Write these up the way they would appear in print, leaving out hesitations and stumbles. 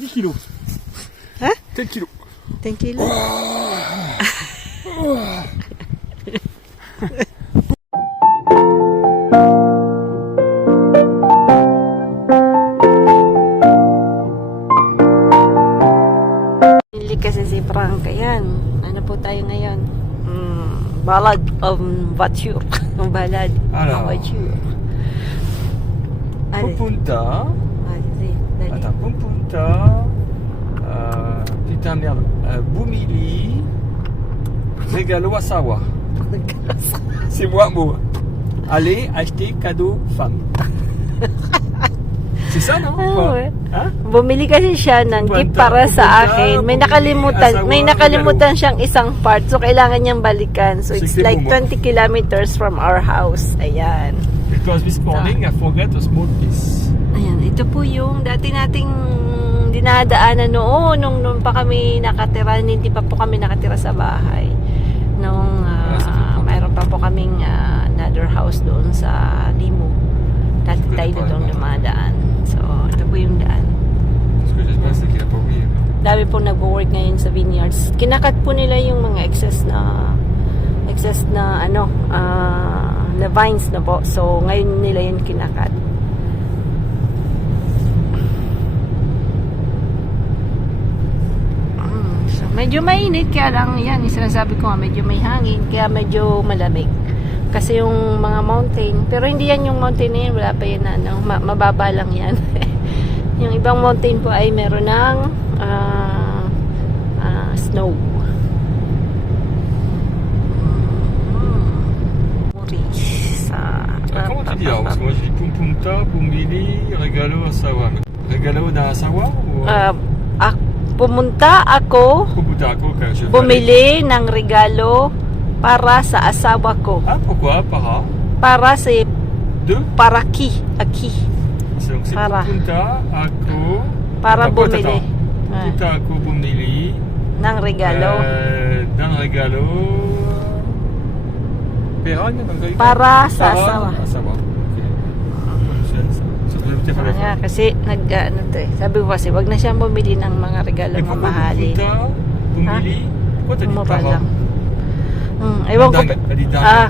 10 kilos. Hein? 10 kilos. 10 kilos? Hindi kasi si Frank. Ayan. Ano po tayo ngayon? Ballad of Voiture. Ballad of Voiture. Pupunta. Dali. Attends, pupunta. Putain merde. Bumili. Regalo asawa. C'est moi, mot. Aller acheter cadeau femme. C'est ça, non? Ouais. Hein? Bumili kasi siya ng gift para sa akin. May nakalimutan siyang isang part. So, kailangan niyang balikan. So, it's like 20 kilometers from our house. Ayan. Because this morning I forgot a small piece. Ayan. Ito po yung dati nating dinadaanan noon. Nung pa kami nakatira. Hindi pa po kami nakatira sa bahay. Nung mayroon pa po kaming another house doon sa Limo. Dati tayo na doon dumadaan. So, ito po yung daan. Ce que j'espère c'est qu'il a pas oublié. Dami pong nag-work ngayon sa vineyards. Kinakat po nila yung mga excess na na vines na po. So, ngayon nila yun kinakat. So, medyo mainit. Kaya lang yan, yung sinasabi ko nga, medyo may hangin. Kaya medyo malamig. Kasi yung mga mountain, pero hindi yan yung mountain na yan, wala pa yan na, mababa lang yan. Yung ibang mountain po ay meron ng snow. Comment tu dis alors? Parce que moi je dis Pupunta, Bumili, Regalo asawa. Regalo na asawa? Pumunta ako, Pupunta ako kaya je bumili ng regalo para sa asawa ko. Ah, pourquoi? Para sa Deux? para aki. Donc c'est Para. Pupunta ako. Para Attends, bumili. Pupunta ako bumili. Ng regalo. Ng regalo. Perang? Para sa asawa. Asawa. Kaya kasi sabi ko kasi wag na siyang bumili ng mga regalo mamahalin. Bumili? Pourquoi t'as dit Mura para? lang. Ewan ko. Ah.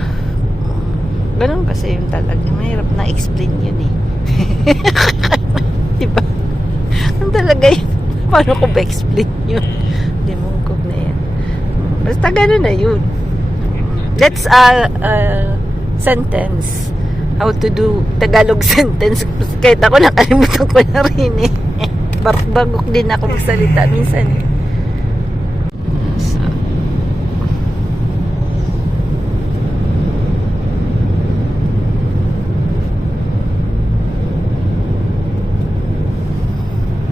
Ganun kasi yung talaga. Mahirap na explain yun eh. Diba? Ang talaga yun. Paano ko ba explain yun? Limungkog na yan. Basta ganun na yun. That's a sentence. How to do Tagalog sentence. Kahit ako nakalimutan ko na rin eh. Bagok din ako magsalita minsan eh.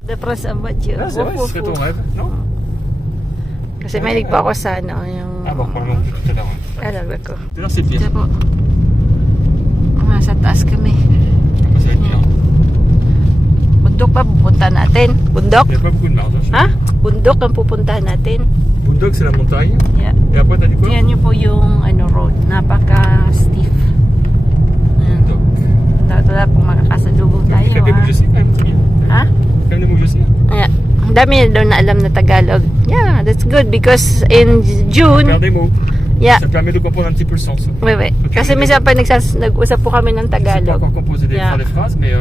Depres ang budget. Ah, c'est vrai, ce serait ton rêve, non? Kasi may pa ako sa yung... Ah bon, probablement plus tout à l'heure. Alaga ko. Tout à l'heure c'est pire. Ito po. Sa taas kami. Après ça va être bien. Bundok pa pupunta natin. Bundok? Il n'y a pas beaucoup de marge. Ha? Bundok ang pupuntahan natin. Bundok c'est la montagne. Yeah. Et après t'as dit quoi? Tingnan nyo po yung road. Napaka-stiff. Bundok. Wala pong makakasalubong tayo. Il y a des mots que je sais quand même, c'est bien. Ha? Il y a des mots que je sais. Yeah. Ang dami daw na alam na Tagalog. Yeah, that's good because in June, Faire des mots. yeah, Ça permet de comprendre un petit peu le sens. wait. Kasi minsan pa nag-usap po kami ng Je sais pas Tagalog. encore composer Yeah. des phrases, mais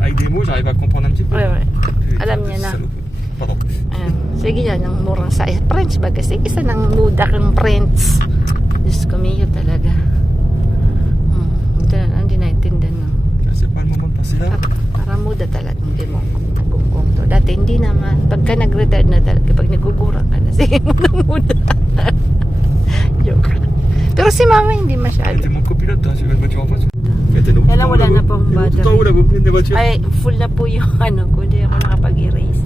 avec des mots, j'arrive à comprendre un petit peu. Wait. Putain, Alam niya na. salope. Pardon. Ayan. Sige yan, ang murang sa French ba? Kasi isa ng muda kang French. Diyos ko, Mio talaga. Hindi naintindihan no? C'est pas le moment de passer là. Para muda talaga. Hindi mo nagkungkong to. Dati hindi naman. Pagka nag-retired na talaga, pag nagugurang ka na, sige mo na muda. Joke. Pero si mama hindi masyado. T'es mon copilote, hein, si tu veux une voiture en face. Kailan wala na pong battery. Tout en haut là, vous prenez des voitures. Ay, full na po yung ko. Hindi ako nakapag-erase.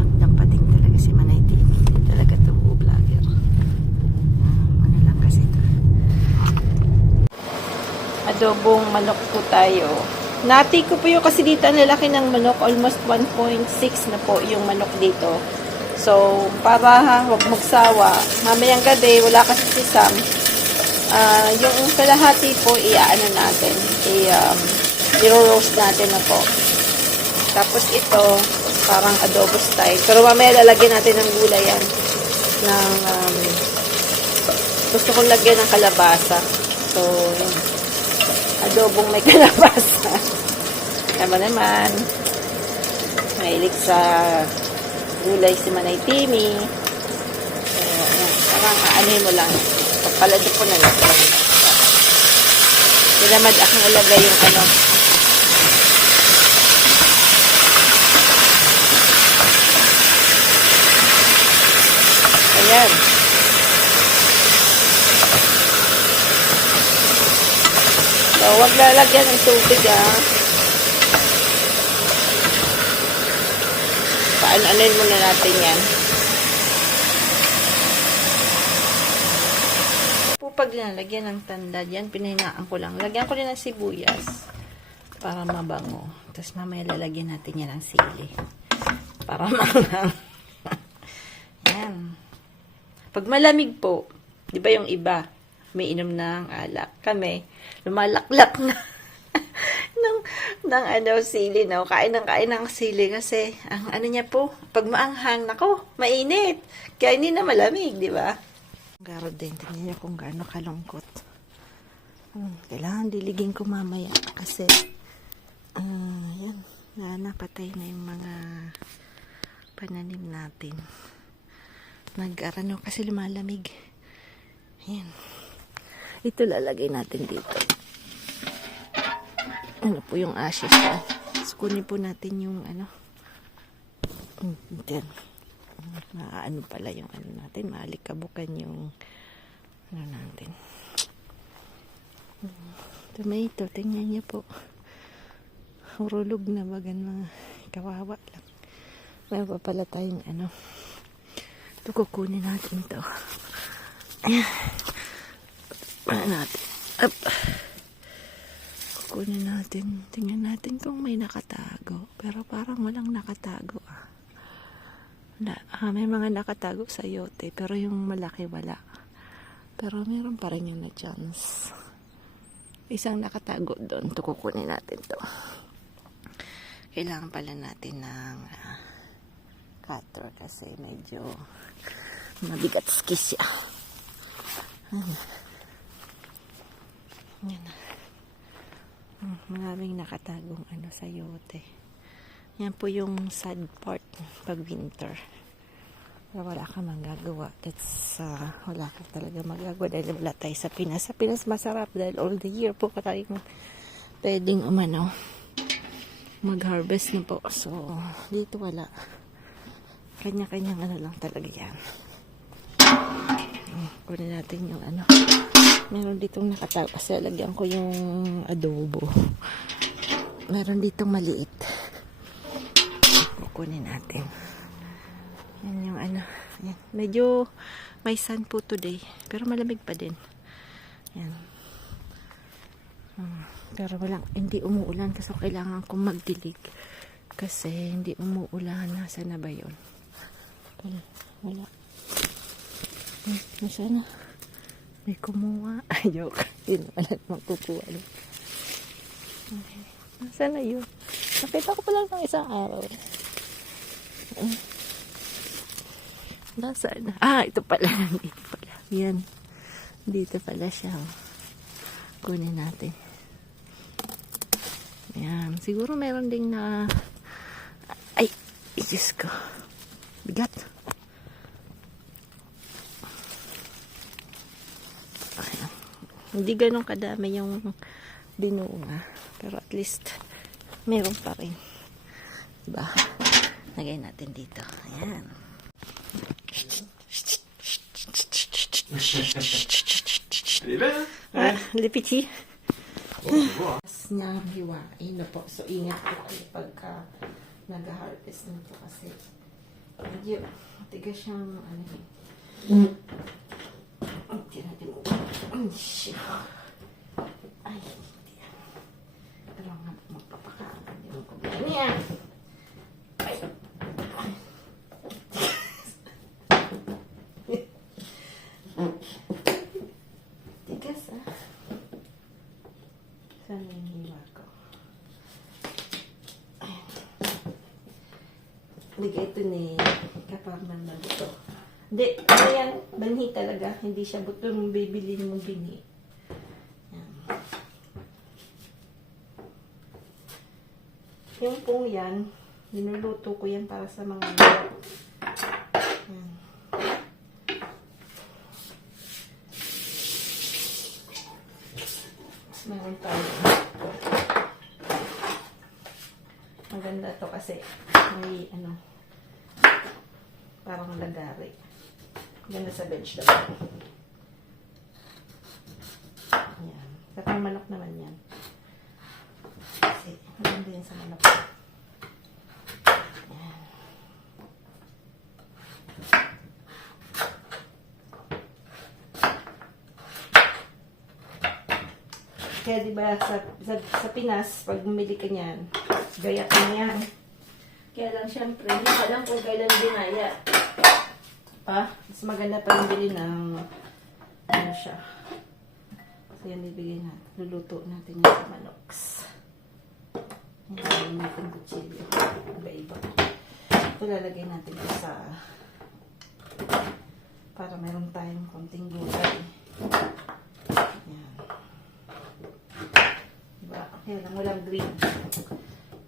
Nagdampating talaga si Manay TV. Hindi talaga ito vlogger. Ano lang kasi ito. Adobong manok po tayo. Nati ko po yung kasi dito ang lalaki ng manok. Almost 1.6 na po yung manok dito. So, para wag magsawa. Mamayang gabi, wala kasi si Sam. Yung kalahati po, i-ano natin. I-roast natin na po. Tapos ito, Parang adobo style. Pero mamaya lalagyan natin ng gulay yan. Gusto kong lagyan ng kalabasa. So, yun. Adobong may kalabasa. Naman. Mahilig sa gulay si Manay Timmy. So, ayan. Parang aanin mo lang. Pagpalado ko na lang. Nilamad akong ilagay yung Ayan. So, huwag lalagyan ng tubig, Paan-anin muna natin yan. Pag lalagyan ng tandad yan, pinahingaan ko lang. Lagyan ko rin ng sibuyas para mabango. Tapos mamaya lalagyan natin yan ng sili para mangang. Yan. Pag malamig po, di ba yung iba, may inom ng alak. Kami, lumalaklak na ng sili, no? Kain ng sili kasi, ang niya po, pag maanghang, nako, mainit. Kaya hindi na malamig, di ba? Garden, tingnan niyo kung gaano kalungkot. Kailangan diligin ko mamaya kasi, yan, napatay na yung mga pananim natin. Kasi lumalamig. Yan. Ito lalagay natin dito. Ano po yung ashes ko. So, kunin po natin yung Yan. Pala yung natin. Maalikabukan yung natin. Tomato. Tingnan niyo po. Hurulog na bagan mga kawawa lang. Mayroon pa pala tayong Ito kukunin natin to. Natin. Up. Kukunin natin. Tingnan natin kung may nakatago. Pero parang walang nakatago. May mga nakatago sa yote. Pero yung malaki wala. Pero meron pa rin yung na-chance. Isang nakatago doon. Ito kukunin natin to. Kailangan pala natin ng cutter kasi medyo mabigat skis siya. Yan. Maraming nakatagong sa yote. Yan po yung sad part pag winter. Pero wala ka magagawa. That's, wala ka talaga magagawa dahil wala tayo sa Pinas. Sa Pinas masarap dahil all the year po tayong pwedeng mag-harvest na po. So, dito wala. Kanya-kanyang lang talaga yan. Kunin natin yung meron ditong nakatago kasi lagyan ko yung adobo. Meron ditong maliit. Kukunin natin. Yan yung yan. Medyo may sun po today. Pero malamig pa din. Yan. Pero hindi umuulan kasi kailangan kong magdilig. Kasi hindi umuulan. Nasaan na ba yun? Wala. Nasaan na? May kumuha. Ay, joke. Hindi na pala magkukuha. Okay. Nasaan na yun? Nakita ko pala ng isang araw. Nasaan na? Ito pala. Dito pala. Yan. Dito pala siya. Kunin natin. Yan. Siguro meron ding na... Ay! Diyos ko. Bigat. Ayan. Hindi ganun kadami yung binunga. Pero at least meron pa rin. Diba? Lagay natin dito. Ayan. Lipichi. Mas niyang hiwain na po. So, ingat po kayo pagka nag-harvest nito kasi medyo matigas siyang hindi natin mo. Ay, hindi yan. Pero magpapakaan. Hindi mo problema yan. Ay. Tigas Saan yung hiwa ko? Ayan. ito ni Kaparman na buto. Hindi, ano yan, banhi talaga. Hindi siya buto yung bibili mong binhi. Yan. Yung pong yan, linuluto ko yan para sa mga yan. Meron tayo. Maganda to kasi may ano, parang lagari. Ganda sa vegetable. Ayan. Kapang manok naman yan. Kasi maganda yan sa manok. Ayan. Kaya diba sa Pinas, pag bumili ka niyan, gaya ka na yan. Kaya lang syempre, hindi ka lang kung kailan binaya. Mas maganda pa yung bili ng ano siya. So yan bibigyan natin. Luluto natin yung sa manoks. Yan, lagyan natin kutsilyo. Iba-iba. Ito lalagay natin ito sa para meron tayong konting gulay. Yan. Diba? Kaya lang walang green.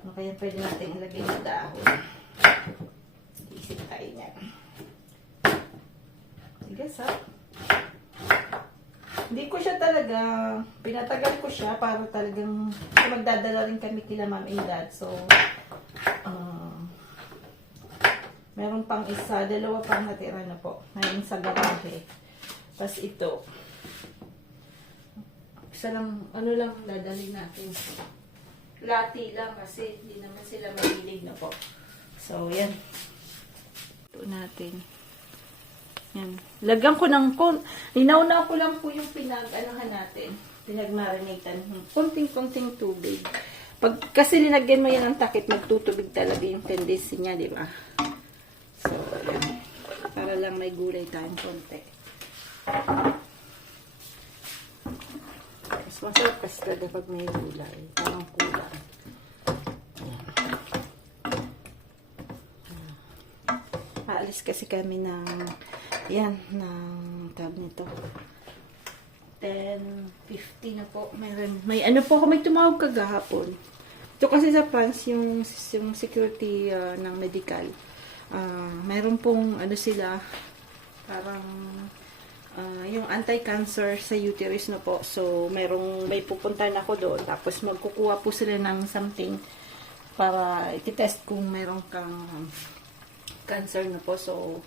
Ano kaya pwede natin ilagay na dahon? Isip tayo niyan. Sige, hindi ko siya talaga, pinatagal ko siya para talagang magdadala rin kami kila mom and dad. So, meron pang isa, dalawa pang natira na po. Ngayon sa garahe. Tapos ito, isa lang, ano lang dadalhin natin. Lati lang kasi hindi naman sila mahilig na po. So, yan. Ito natin. Yan. Lagyan ko ng linaw-naw ko lang po yung pinag-anohan natin. Pinag-marinatean. Konting-konting tubig. Kasi linagyan mo yan ng takip, magtutubig talaga yung tendency niya, di ba? So, yan. Para lang may gulay tayong konti. Mas masarap kasi talaga pag may gulay. Parang kulang. Aalis kasi kami ng tab nito 10:50 na po. May ano po ako, may tumawag kagahapon. Ito kasi sa France yung security ng medical. Mayroon pong ano sila, parang yung anti-cancer sa uterus na po. So may pupunta na ako doon, tapos magkukuha po sila ng something para i-test kung meron kang cancer na po. So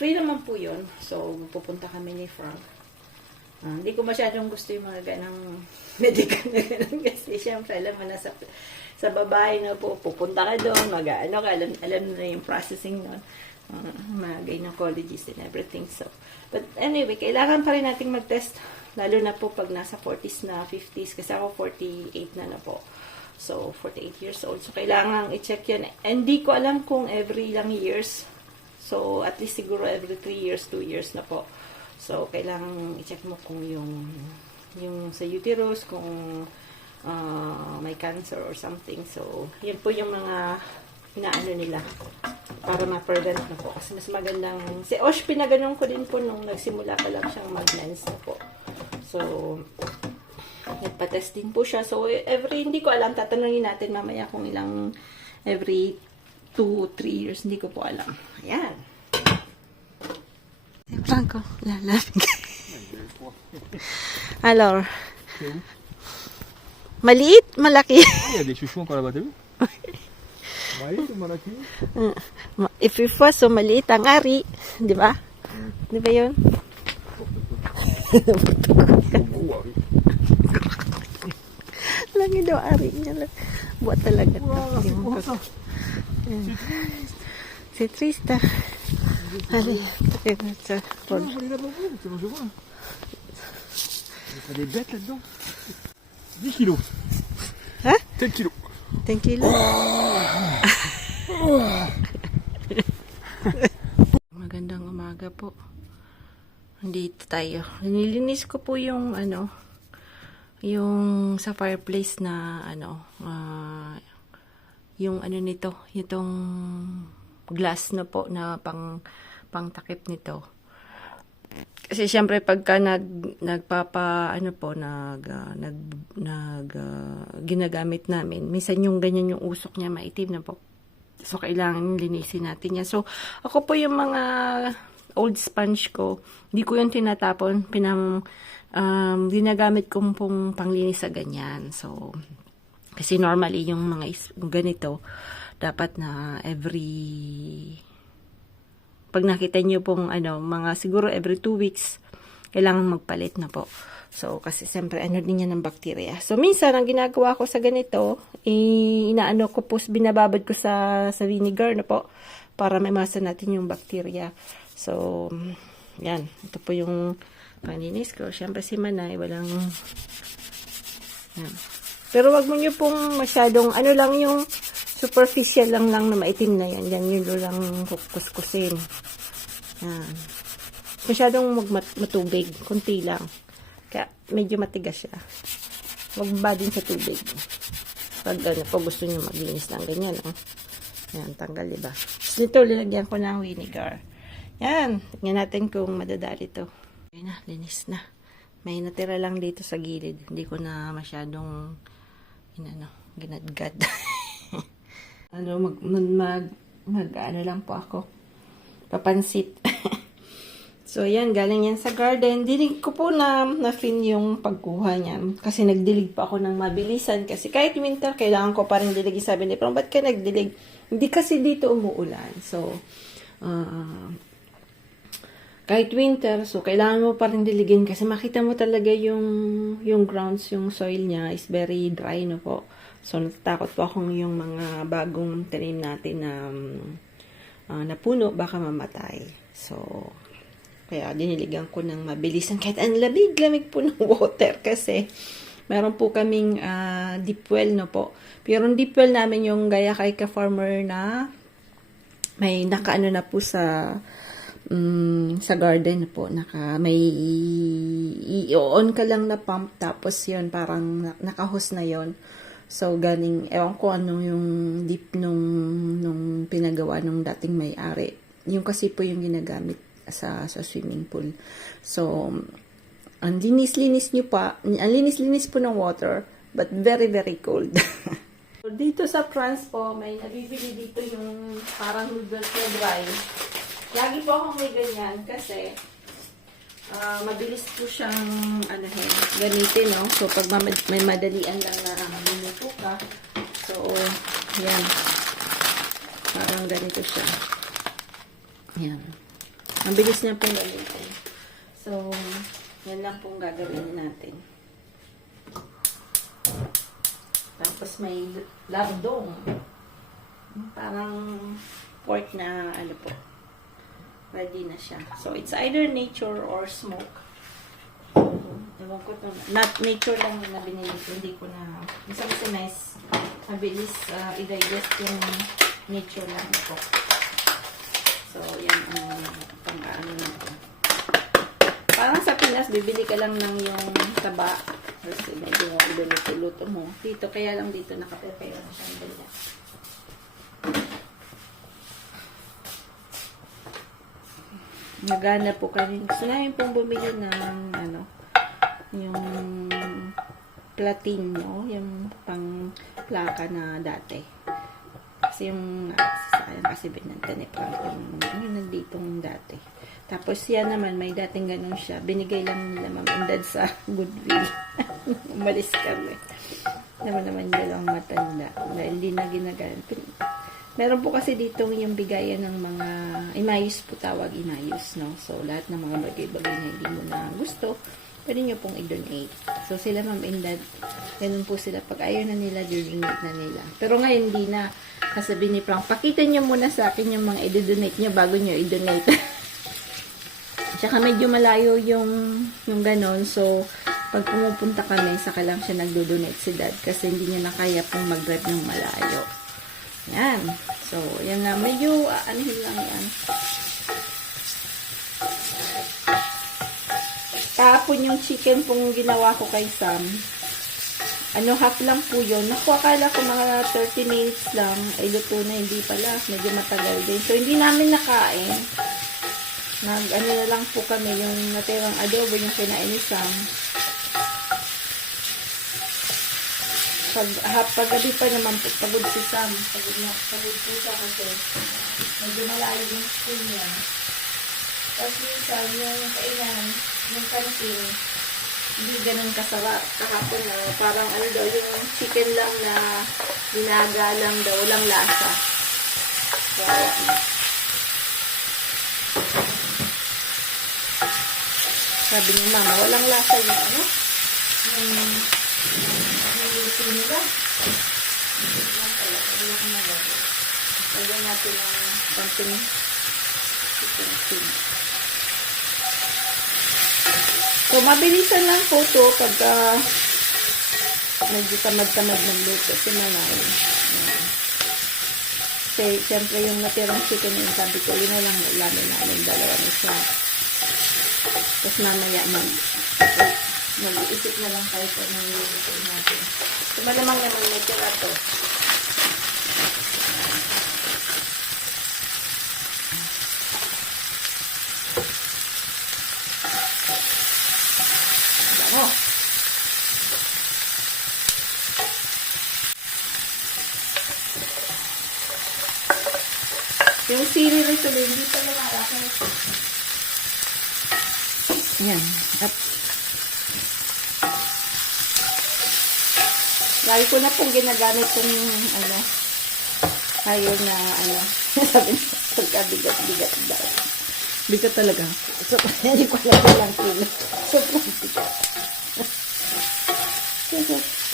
free naman po yun. So, pupunta kami ni Frank. Hindi ko masyadong gusto yung mga ganang medical na ganun. Kasi, syempre, alam mo na sa babae na po, pupunta ka doon, mag-ano ka, alam na yung processing nun. Mga gynecologist and everything. So, but anyway, kailangan pa rin nating mag-test. Lalo na po pag nasa 40s na 50s. Kasi ako 48 na po. So, 48 years old. So, kailangan i-check yan. And di ko alam kung every ilang years. So, at least siguro every 3 years, 2 years na po. So, kailangan i-check mo kung yung sa uterus, kung may cancer or something. So, yun po yung mga inaano nila para ma-prevent na po. Kasi mas magandang, si Osh, pinaganon ko din po nung nagsimula pa lang siyang mag-mens na po. So, nagpa-test din po siya. So, hindi ko alam, tatanungin natin mamaya kung ilang, every 2-3 years, hindi ko po alam. Ayan. Franco, lalapig. Alors, maliit, malaki. Il y a des chouchous encore là-bas, t'as vu? Maliit ou malaki? If you so maliit ang ari, di ba? Di ba yun? Lagi daw ari niya. Buat talaga. C'est triste. Allez, c'est bon. Il y a des bêtes là-dedans. 10 kilos. Hein? 10 kilos. 10 kilos. Magandang umaga po. Dito tayo. Nililinis ko po yung yung sa fireplace na yung nito, itong glass na po na pangtakip nito. Kasi syempre pagka ginagamit namin, minsan yung ganyan yung usok niya maitim na po. So kailangan linisin natin yan. So ako po yung mga old sponge ko, hindi ko yung tinatapon, ginagamit ko pong panglinis sa ganyan. So kasi normally yung mga ganito dapat na pag nakita nyo pong mga siguro every 2 weeks, kailangan magpalit na po. So, kasi siyempre, din yan ng bakterya. So, minsan, ang ginagawa ko sa ganito, inaano ko po, binababad ko sa vinegar na po, para maiwasan natin yung bakterya. So, yan. Ito po yung panlinis ko. Siyempre, si Manay, walang, yan. Pero wag mo nyo pong masyadong, lang yung, superficial lang na maitim na yan. Yan yun lang kuskusin. Yan. Masyadong matubig. Kunti lang. Kaya medyo matigas siya. Wag ba din sa tubig. Pag gusto nyo maglinis ng ganyan. Yan, tanggal diba? Tapos nito, lalagyan ko ng vinegar. Yan. Tingnan natin kung madadali to. Ayun na, linis na. May natira lang dito sa gilid. Hindi ko na masyadong ginadgad. Lang po ako. Papansit. So, yan. Galing yan sa garden. Dinig ko po na-fin yung pagkuha niyan. Kasi nagdilig pa ako ng mabilisan. Kasi kahit winter, kailangan ko pa rin diligin. Sabi ni, pero ba't ka nagdilig? Hindi kasi dito umuulan. So, kahit winter, so kailangan mo pa rin diligin. Kasi makita mo talaga yung grounds, yung soil niya is very dry, no po. So, natatakot po akong yung mga bagong tanim natin na puno, baka mamatay. So, kaya diniligan ko ng mabilisan. Kahit ang lamig po ng water kasi meron po kaming deep well, no po. Pero yung deep well namin yung gaya kay ka-farmer na may nakaano na po sa garden po. May i-on ka lang na pump tapos yun parang nakahose na yon. So, galing, ewan ko ano yung deep nung pinagawa nung dating may-ari. Yung kasi po yung ginagamit sa swimming pool. So, ang linis-linis po ng water, but very, very cold. So, dito sa France po, may nabibili dito yung parang noodles na dry. Lagi po akong may ganyan kasi mabilis po siyang gamitin, no? So, pag may madalian lang na minuto ka, so, yan. Parang ganito siya. Yan. Ang bilis niya pong gamitin. So, yan lang pong gagawin natin. Tapos, may lardong. Parang pork na, po, ready na siya. So, it's either nature or smoke. Ewan ko ito. Not nature lang na binili ko. Hindi ko na... Isang simes, mabilis i-digest yung nature lang ito. So, yan ang pang-ano na ito. Parang sa Pinas, bibili ka lang ng yung taba. Kasi medyo luto-luto mo. Dito, kaya lang dito nakaprepare na siya. Ganyan. Magana po kami. Gusto namin pong bumili ng yung platin, no? Yung pang plaka na dati. Kasi yung sayang kasi binanta ni Frank yung nanditong dati. Tapos yan naman, may dating ganun siya. Binigay lang nila Ma'am Indad sa Goodwill. Umalis kami. Naman dalawang matanda. Dahil hindi na ginagamit. Meron po kasi dito yung bigayan ng mga inayos po tawag, inayos, no? So, lahat ng mga bagay-bagay na hindi mo na gusto, pwede nyo pong i-donate. So, sila Ma'am Indad, ganun po sila. Pag ayaw na nila, i-donate na nila. Pero ngayon, hindi na. Kasabi ni Frank, pakita nyo muna sa akin yung mga i-donate nyo bago nyo i-donate. Tsaka medyo malayo yung ganun. So, pag pumupunta kami, saka lang siya nagdo-donate si Dad kasi hindi niya na kaya pong mag-drive ng malayo. Yan. So, yan na. Medyo, lang yan. Tapon yung chicken pong ginawa ko kay Sam. Ano, half lang po yun. Naku, akala ko mga 30 minutes lang. Ay, luto na. Hindi pala. Medyo matagal din. So, hindi namin nakain. Ano na lang po kami. Yung natirang adobo, yung kinain ni Sam. Paggabi pa naman po, pagod si Sam. Pagod po siya kasi medyo malayo yung school niya. Tapos minsan, yung kainan, yung kantin, hindi ganun kasarap. Kahapon na, parang ano daw, yung chicken lang na dinaga lang daw, walang lasa. Kaya, sabi ni Mama, walang lasa yung ano, yung luto nila. Yan pala, walang nalagay. Lagyan natin ang konting chicken feed. So, mabilisan lang po ito pagka medyo tamad-tamad magluto si Manay. Kasi, siyempre, yung natirang chicken yung sabi ko, yun na lang ulamin namin, dalawa na siya. Tapos mamaya mag-iisip na lang tayo po ng luto natin. So, malamang naman may tira to. Oh. Yung sili rin tuloy, hindi pa lumalaki. Yan. At lagi ko na pong ginagamit yung ano, kayo na ano, sabi na, pagkabigat-bigat daw. Bigat talaga. So, hindi ko alam kilo. Sobrang bigat.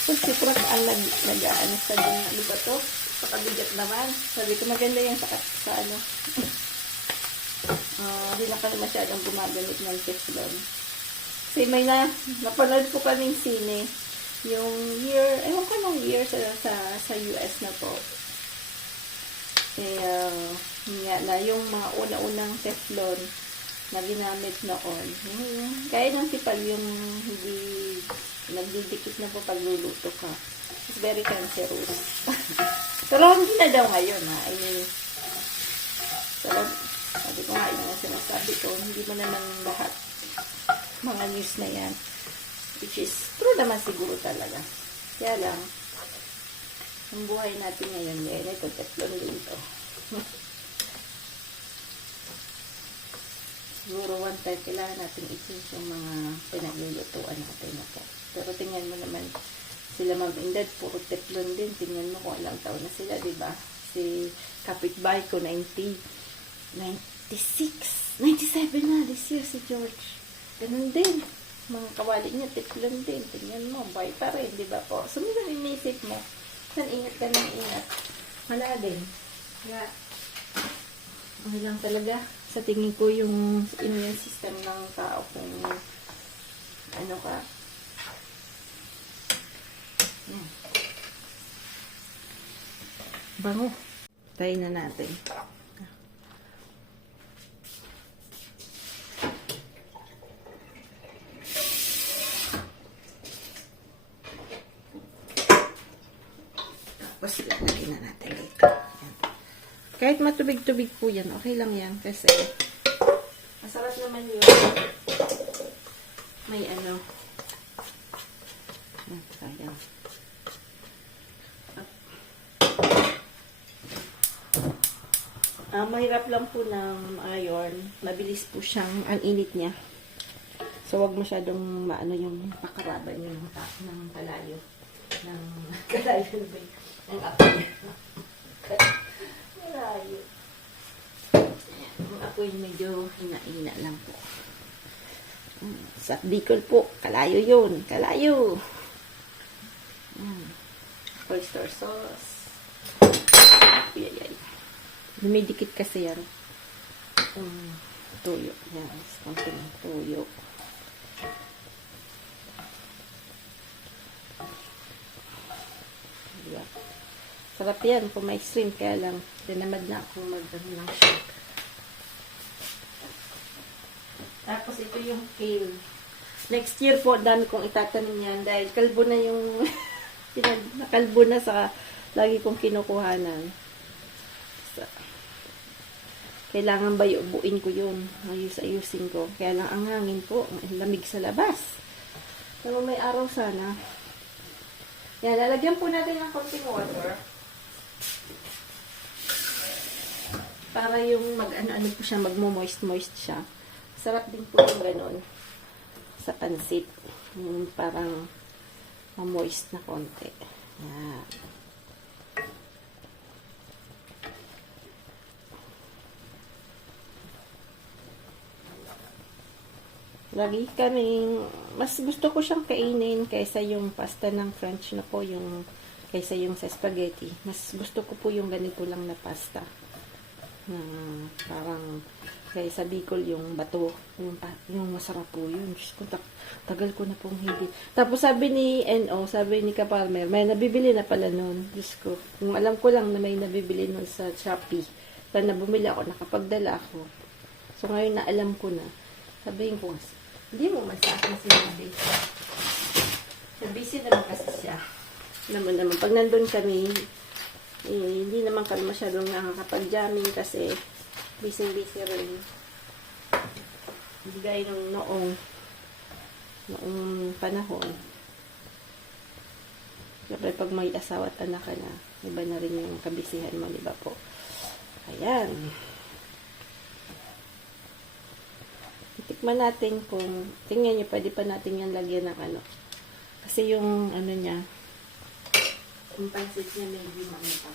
Kung si Pras ang nag-ano sa din, ano ba to? Pakabigat naman. Sabi ko maganda yan sa ano. Hindi na kami masyadong gumagamit ng teflon. Kasi may napanood po kaming sine. Yung year, ewan ko nung year sa US na po. Kaya, na yung mga una-unang teflon na ginamit noon. Kaya ng sipag yung hindi nagdidikit na po pagluluto ka. It's very cancerous. Pero hindi na daw ngayon, ha. I mean, pero, sabi ko nga, yung sinasabi ko, hindi mo naman lahat mga news na yan. Which is, true naman siguro talaga. Kaya lang, ang buhay natin ngayon, ito, teflon din ito. Siguro one time kailangan natin i-change yung mga pinaglulutuan natin na po. Pero tingnan mo naman, sila Ma'am Indad, puro teflon din. Tingnan mo kung ilang taon na sila, diba? Si kapitbahay ko, 96, 97 na this year si George. Ganun din. Mga kawali niya, teflon din. Tingnan mo, buhay pa rin, diba po? So, minsan inisip mo, saan ingat ka ng ingat? Wala din. Kaya, ano lang talaga, sa tingin ko yung immune system ng tao kung ano ka. Yan. Bango. Tayo na natin. Tapos lagyan na natin dito. Yan. Kahit matubig-tubig po yan, okay lang yan kasi masarap naman yun. May ano. Sayang. Mahirap lang po ng iron. Mabilis po siyang, ang init niya. So, wag masyadong maano yung pakaraban yung ng kalayo. Ng kalayo ba yun? Ng apoy. Kalayo. Ang apoy medyo hina-hina lang po. Sa Bicol po, kalayo yun. Kalayo. Oyster sauce. Yay. Dumidikit kasi yan. Tuyo. Yan. Konting tuyo. Yeah. Sarap yan kung may shrimp. Kaya lang, tinamad na akong mag-ano ng shrimp. Tapos ito yung kale. Next year po, dami kong itatanim yan dahil kalbo na yung Nakalbo na sa lagi kong kinukuhanan. Kailangan ba buuin ko yun? Ayusin ko. Kaya lang ang hangin po, lamig sa labas. Pero may araw sana. Yan, lalagyan po natin ng konting water. Para yung mag-ano po siya, magmo-moist siya. Sarap din po yung ganun. Sa pansit. Yung parang ma-moist na konti. Yan. Lagi kaming, mas gusto ko siyang kainin kaysa yung pasta ng French na po, kaysa yung sa spaghetti. Mas gusto ko po yung ganito lang na pasta. Parang, kaysa Bicol yung bato, yung masarap po yun. Diyos ko, tagal ko na pong hindi. Tapos sabi ni N.O., sabi ni Kapalmer, may nabibili na pala nun. Diyos ko, kung alam ko lang na may nabibili nun sa Shopee. Kaya na bumili ako, nakapagdala ako. So ngayon na alam ko na. Sabihin ko, hindi mo man sa akin sinabi. Busy naman kasi siya. Naman, pag nandun kami, hindi naman kami masyadong nakakapag-jamming kasi busy rin. Hindi gaya nung noong panahon. Siyempre, pag may asawa at anak ka na, iba na rin yung kabisihan mo, di ba po? Ayan. Tikman natin kung, tingnan nyo, pwede pa natin yan lagyan ng ano. Kasi yung ano niya, yung pansit niya medyo ano pa.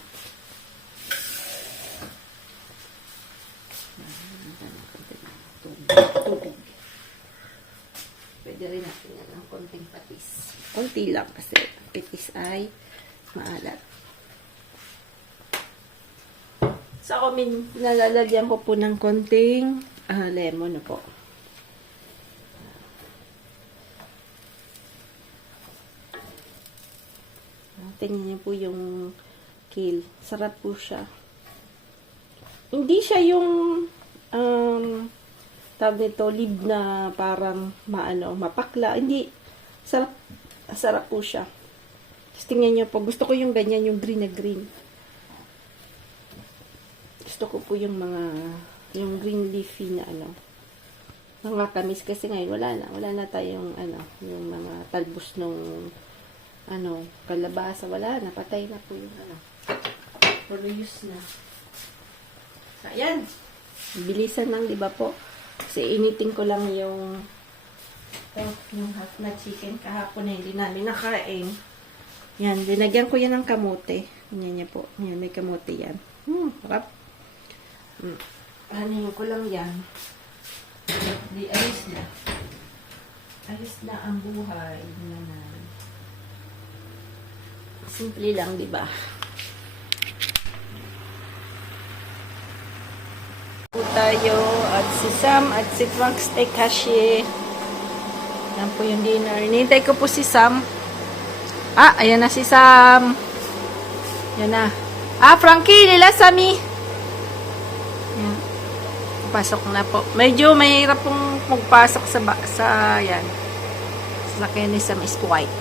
Tubig. Pwede rin natin yan ng konting patis. Konti lang kasi patis ay maalat. So ako nalalagyan ko po ng konting lemon na po. Tingnan niyo po yung kale. Sarap po siya. Hindi siya yung tawag nito, lib na parang mapakla. Hindi. Sarap po siya. Just tingnan niyo po. Gusto ko yung ganyan, yung green na green. Gusto ko po yung yung green leafy na mga kamis kasi ngayon wala na tayong yung mga talbos nung kalabasa, wala na, patay na po yung produce na. So, ayan. Bilisan lang, di ba po? Kasi initin ko lang yung half na chicken kahapon na hindi namin nakain. Yan, dinagyan ko yan ng kamote. Yan niya po. Yan, may kamote yan. Harap. Anin ko lang yan. Di, ayos na. Ayos na ang buhay. Naman. Simple lang, di ba? Po tayo at si Sam at si Frank Stekashi. Yan po yung dinner. Hinihintay ko po si Sam. Ayan na si Sam. Yan na. Frankie, nila Sammy. Yan. Pasok na po. Medyo mahirap pong magpasok sa yan. Sa laki ni Sam is white.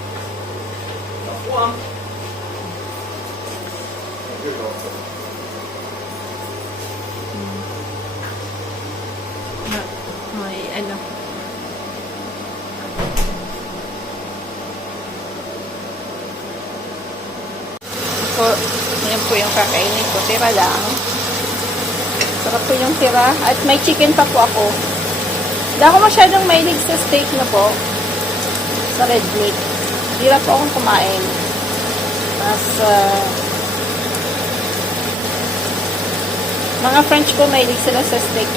May yan po yung kakainin ko. Tira lang. Sarap po yung tira. At may chicken pa po ako. Hindi ako masyadong mahilig sa steak na po. Sa red meat. Hirap po akong kumain. Mas mga French po mahilig sila sa steak.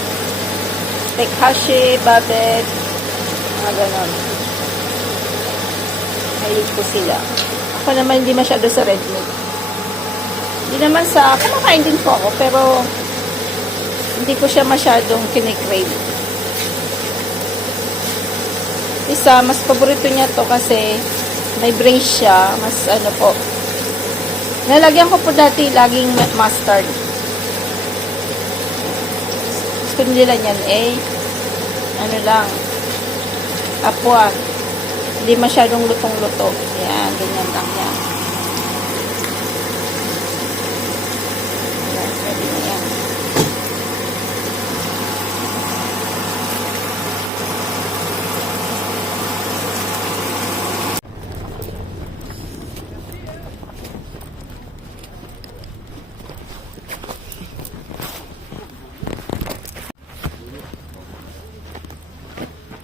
Steak hashi, babet, mga ganon. Mahilig po sila. Ako naman hindi masyado sa red meat. Hindi naman kumakain din po ako, pero hindi ko siya masyadong kinikrave. Isa, mas paborito niya to kasi may brace siya, mas po. Nalagyan ko po dati laging mustard. Gusto nila niyan lang, apwa. Hindi masyadong lutong-luto. Yan, ganyan lang yan.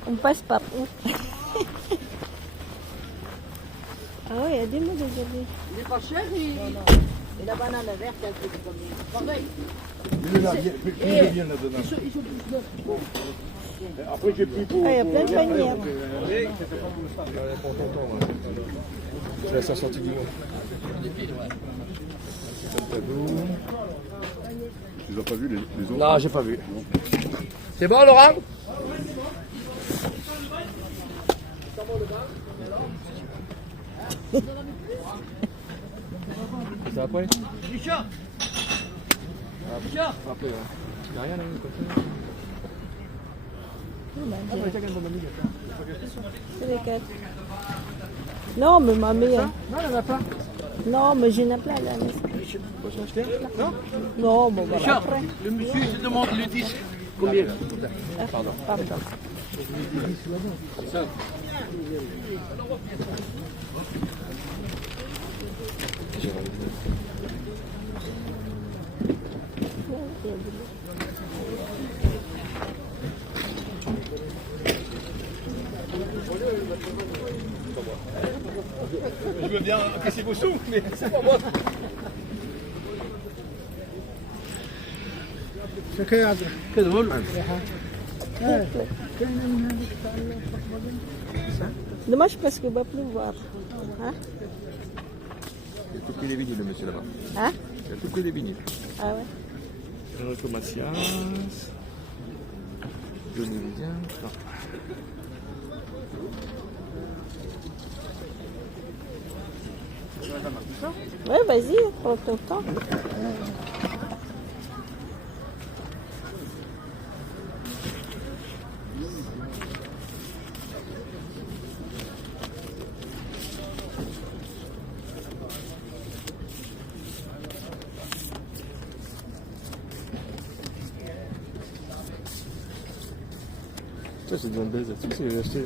On passe par où? Ah oui, il y a des mots de gabi. Il est pas cher, et la banane verte, un truc comme ça. Pareil. Il est là, il vient là-dedans. Ils sont tous neufs. Après, j'ai pris pour... Ah, il y a plein de bannières. C'est la sortie du monde. Tu les as pas vus, les autres? Non, j'ai pas vu. C'est bon, Laurent? C'est après? Richard. Richard. Après, il n'y a rien là, C'est lesquels? Non, mais ma mère. Non, il n'y en a pas. Non, mais j'en ai plein là. Faut s'en acheter un? Non? Non, bon, voilà. Richard, Après. le monsieur il te demande le disque. Combien? Pardon. Pardon. Je veux bien casser vos sous, mais c'est pas moi. كده بقول Dommage parce qu'il ne va plus voir. Hein? Il a tout pris les vinyles, le monsieur là-bas. Hein? Il a tout pris les vinyles. Ah ouais? Enrico Macias. Johnny Vivian. Ouais, vas-y, prends ton temps. Ça, c'est bien baise là-dessus, c'est j'ai acheté.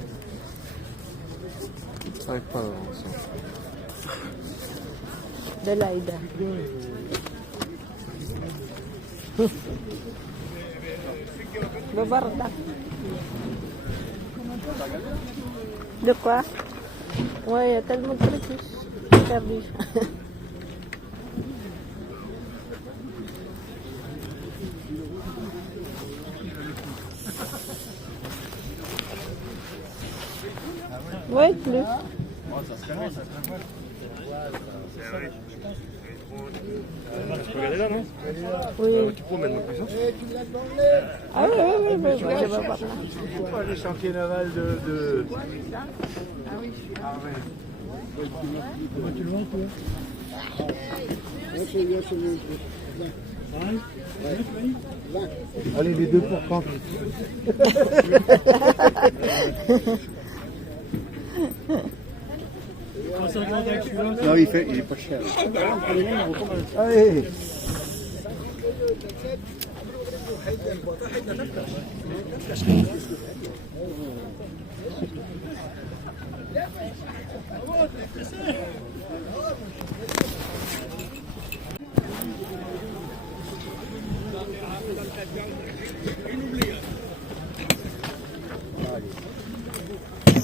Ça n'arrive pas là, ça. De l'Aïda. Le barda. De quoi? Ouais, il y a tellement de trucs perdus. Ouais, plus. Tu peux regarder là, non? Oui. Tu peux mettre ma puissance? Ah oui, oui, oui, oui, je vais voir là. C'est pas les chantiers navals de... Allez, les deux pour 30. Non, il est pas cher. Allez.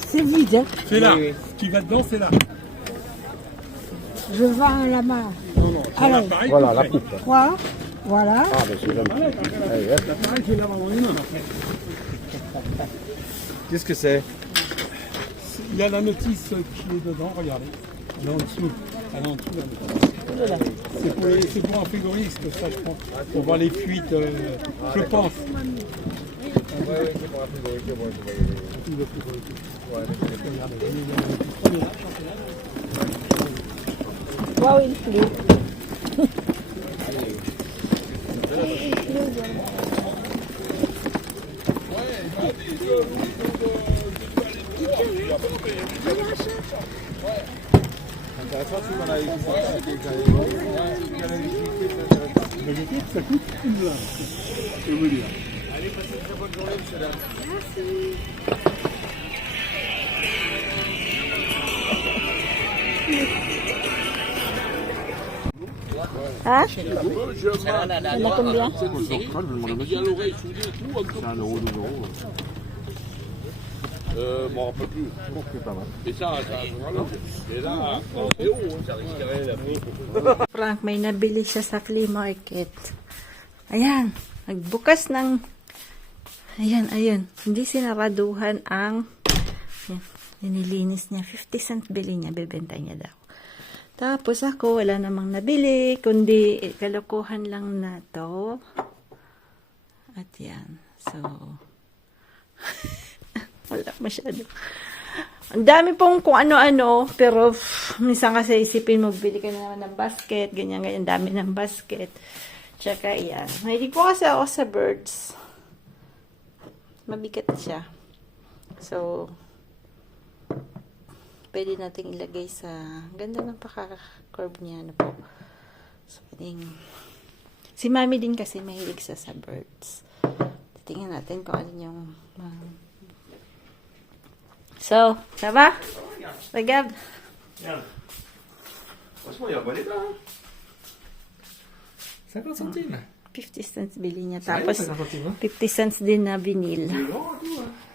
C'est vide, hein. C'est là. Ce qui va dedans, c'est là. Je vends la main. Alors, Pareil, Voilà, la coupe. 3, voilà. Ah, ben c'est gentil. Allez, hop. pareil, je vais l'avoir dans les mains. Qu'est-ce que c'est? Il y a la notice qui est dedans, regardez. Elle est en dessous. Elle est en dessous, là. C'est pour un frigoriste, ça, je pense. Pour voir les fuites, je pense. Ouais, c'est pour la priorité, moi, Waouh, il pleut. Ça coûte une blinde. Je veux dire. Hein? Il y en a combien? C'est 1 euro, 2 euros. Je m'en rappelle plus. Je pense que c'est pas mal. Et ça, voilà. Et là, en zéro, ça risquerait la Frank, may nabili siya sa flea market. Ayan, nagbukas ng... Ayan. Hindi sinaraduhan ang... Ayan, nililinis niya. 50 cent bili niya, bibenta niya daw. Tapos ako, wala namang nabili, kundi kalokohan lang na to. At yan. So, wala masyado. Ang dami pong kung ano-ano, pero minsan kasi isipin mo, bili ka na naman ng basket, ganyan, dami ng basket. Tsaka yan. Mahilig po kasi ako sa birds. Mabigat siya. So, pwede nating ilagay sa, ganda ng paka-curve niya, ano po. So, pwedeng, si Mami din kasi mahilig sa birds. Tingnan natin kung ano yung, so, ça va? Regarde. Regarde. Franchement, il y a pas d'état. 50 centimes. 50 cents bili niya. Sayang, Tapos, 50 centimes. 50 cents din na vinyl. C'est grand, tout, hein.